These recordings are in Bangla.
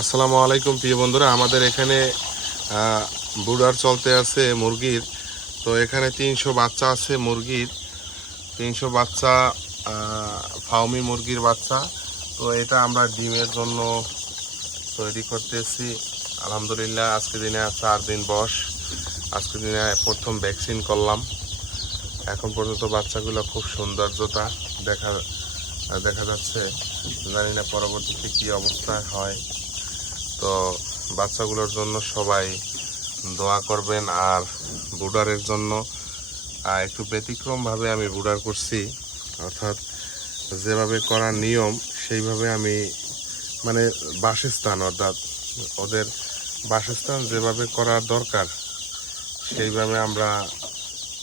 আসসালামু আলাইকুম প্রিয় বন্ধুরা, আমাদের এখানে ব্রুডার চলতে আছে মুরগির। তো এখানে 300 বাচ্চা আছে মুরগির, 300 বাচ্চা ফাউমি মুরগির বাচ্চা। তো এটা আমরা ডিমের জন্য তৈরি করতেছি। আলহামদুলিল্লাহ আজকে দিনে 4 দিন বয়স, আজকে দিনে প্রথম ভ্যাকসিন করলাম। এখন পর্যন্ত বাচ্চাগুলো খুব সৌন্দর্যতা দেখা দেখা যাচ্ছে। জানি না পরবর্তীতে কি অবস্থা হয়। তো বাচ্চাগুলোর জন্য সবাই দোয়া করবেন। আর ব্রুডারের জন্য একটু ব্যতিক্রমভাবে আমি ব্রুডার করছি, অর্থাৎ যেভাবে করার নিয়ম সেইভাবে আমি মানে বাসস্থান, অর্থাৎ ওদের বাসস্থান যেভাবে করার দরকার সেইভাবে আমরা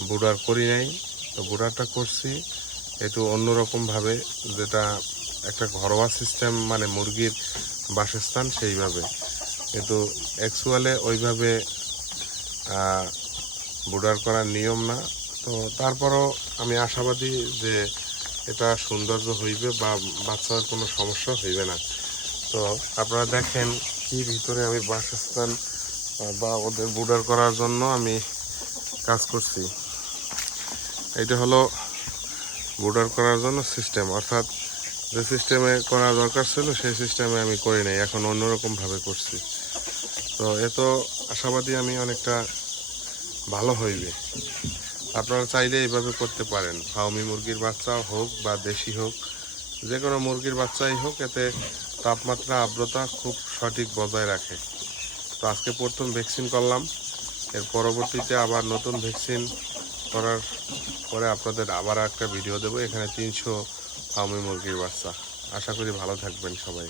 ব্রুডার করি নাই। তো ব্রুডারটা করছি একটু অন্যরকমভাবে, যেটা একটা ঘরোয়া সিস্টেম, মানে মুরগির বাসস্থান সেইভাবে, কিন্তু অ্যাকচুয়ালে ওইভাবে ব্রুডার করার নিয়ম না। তো তারপরও আমি আশাবাদী যে এটা সৌন্দর্য হইবে বা বাচ্চার কোনো সমস্যা হইবে না। তো আপনারা দেখেন কি ভিতরে আমি বাসস্থান বা ওদের ব্রুডার করার জন্য আমি কাজ করছি। এটা হলো ব্রুডার করার জন্য সিস্টেম, অর্থাৎ যে সিস্টেমে করা দরকার ছিল সেই সিস্টেমে আমি করি নাই, এখন অন্যরকমভাবে করছি। তো এত আশাবাদী আমি অনেকটা ভালো হইবে। আপনারা চাইলে এইভাবে করতে পারেন। ফার্মি মুরগির বাচ্চা হোক বা দেশি হোক, যে কোনো মুরগির বাচ্চাই হোক, এতে তাপমাত্রা আর্দ্রতা খুব সঠিক বজায় রাখে। তো আজকে প্রথম ভ্যাকসিন করলাম, এর পরবর্তীতে আবার নতুন ভ্যাকসিন করার পরে আপনাদের আবার একটা ভিডিও দেবো। এখানে 300 ফার্মি মুরগির বাচ্চা। আশা করি ভালো থাকবেন সবাই।